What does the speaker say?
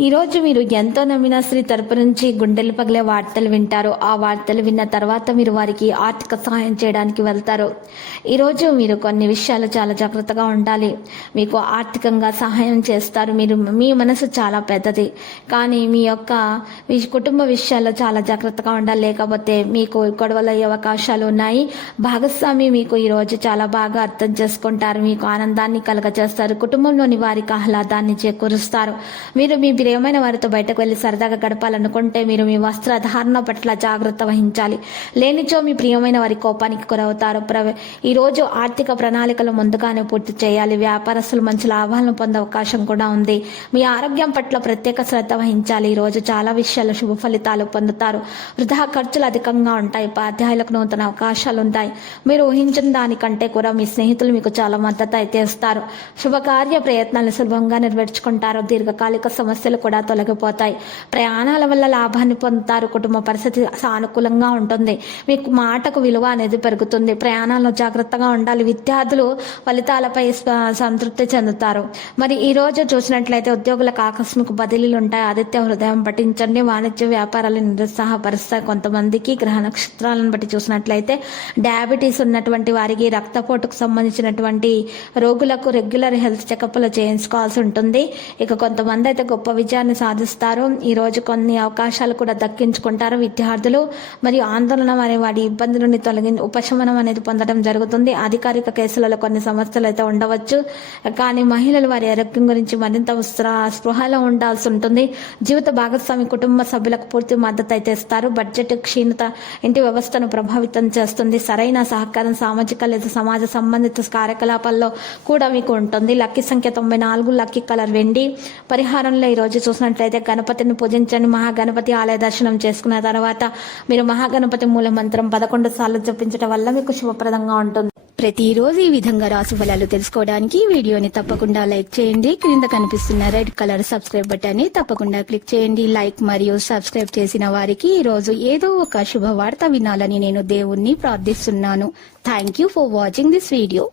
ఈరోజు మీరు ఎంతో నమ్మిన స్త్రీ తరపు నుంచి గుండెలు పగిలే వార్తలు వింటారు. ఆ వార్తలు విన్న తర్వాత మీరు వారికి ఆర్థిక సహాయం చేయడానికి వెళ్తారు. ఈరోజు మీరు కొన్ని విషయాలు చాలా జాగ్రత్తగా ఉండాలి. మీకు ఆర్థికంగా సహాయం చేస్తారు. మీరు మీ మనసు చాలా పెద్దది. కానీ మీ యొక్క మీ కుటుంబ విషయాల్లో చాలా జాగ్రత్తగా ఉండాలి. లేకపోతే మీకు గొడవలు అయ్యే అవకాశాలు ఉన్నాయి. భాగస్వామి మీకు ఈరోజు చాలా బాగా అర్థం చేసుకుంటారు. మీకు ఆనందాన్ని కలగజేస్తారు. కుటుంబంలోని వారికి ఆహ్లాదాన్ని చేకూరుస్తారు. మీరు మీ ప్రియమైన వారితో బయటకు వెళ్ళి సరదాగా గడపాలనుకుంటే మీరు మీ వస్త్రధారణ పట్ల జాగ్రత్త వహించాలి. లేనిచో మీ ప్రియమైన వారి కోపానికి గురవుతారు. ప్ర- ఈ రోజు ఆర్థిక ప్రణాళికలు ముందుగానే పూర్తి చేయాలి. వ్యాపారస్తులు మంచి లాభాలను పొందే అవకాశం కూడా ఉంది. మీ ఆరోగ్యం పట్ల ప్రత్యేక శ్రద్ధ వహించాలి. ఈ రోజు చాలా విషయాలు శుభ ఫలితాలు పొందుతారు. వృధా ఖర్చులు అధికంగా ఉంటాయి. ఉపాధ్యాయులకు నూతన అవకాశాలు ఉంటాయి. మీరు ఊహించిన దానికంటే కూడా మీ స్నేహితులు మీకు చాలా మద్దతు అయితే ఇస్తారు. శుభకార్య ప్రయత్నాలు సులభంగా నెరవేర్చుకుంటారు. దీర్ఘకాలిక సమస్యలు కూడా తొలగిపోతాయి. ప్రయాణాల వల్ల లాభాన్ని పొందుతారు. కుటుంబ పరిస్థితి సానుకూలంగా ఉంటుంది. మీకు మాటకు విలువ అనేది పెరుగుతుంది. ప్రయాణాల్లో జాగ్రత్తగా ఉండాలి. విద్యార్థులు ఫలితాలపై సంతృప్తి చెందుతారు. మరి ఈ రోజు చూసినట్లయితే ఉద్యోగులకు ఆకస్మిక బదిలీలు ఉంటాయి. ఆదిత్య హృదయం పఠించండి. వాణిజ్య వ్యాపారాలు నిరుత్సాహపరుస్తాయి. కొంతమందికి గ్రహ నక్షత్రాలను బట్టి చూసినట్లయితే డయాబెటీస్ ఉన్నటువంటి వారికి రక్తపోటుకు సంబంధించినటువంటి రోగులకు రెగ్యులర్ హెల్త్ చెకప్లు చేయించుకోవాల్సి ఉంటుంది. ఇక కొంతమంది అయితే గొప్ప విజయాన్ని సాధిస్తారు. ఈరోజు కొన్ని అవకాశాలు కూడా దక్కించుకుంటారు విద్యార్థులు. మరియు ఆందోళన అనే వాడి ఇబ్బందుల నుండి తొలగి ఉపశమనం అనేది పొందడం జరుగుతుంది. అధికారిక కేసులలో కొన్ని సమస్యలు అయితే ఉండవచ్చు. కానీ మహిళలు వారి ఆరోగ్యం గురించి మరింత స్పృహలో ఉండాల్సి ఉంటుంది. జీవిత భాగస్వామి కుటుంబ సభ్యులకు పూర్తి మద్దతు అయితే ఇస్తారు. బడ్జెట్ క్షీణత ఇంటి వ్యవస్థను ప్రభావితం చేస్తుంది. సరైన సహకారం సామాజిక లేదా సమాజ సంబంధిత కార్యకలాపాల్లో కూడా మీకు ఉంటుంది. లక్కీ సంఖ్య తొంభై నాలుగు లక్కీ కలర్ వెండి. పరిహారంలో ఈ రోజు చూసినట్లయితే గణపతిని పూజించండి. మహాగణపతి ఆలయ దర్శనం చేసుకున్న తర్వాత మీరు మహాగణపతి మూల మంత్రం పదకొండు సార్లు జపించడం వల్ల మీకు శుభప్రదంగా ఉంటుంది. ప్రతిరోజు ఈ విధంగా రాసు ఫలాలు తెలుసుకోవడానికి వీడియోని తప్పకుండా లైక్ చేయండి. క్రింద కనిపిస్తున్న రెడ్ కలర్ సబ్స్క్రైబ్ బటన్ని తప్పకుండా క్లిక్ చేయండి. లైక్ మరియు సబ్స్క్రైబ్ చేసిన వారికి ఈ రోజు ఏదో ఒక శుభవార్త వినాలని నేను దేవుణ్ణి ప్రార్థిస్తున్నాను. Thank you for watching this video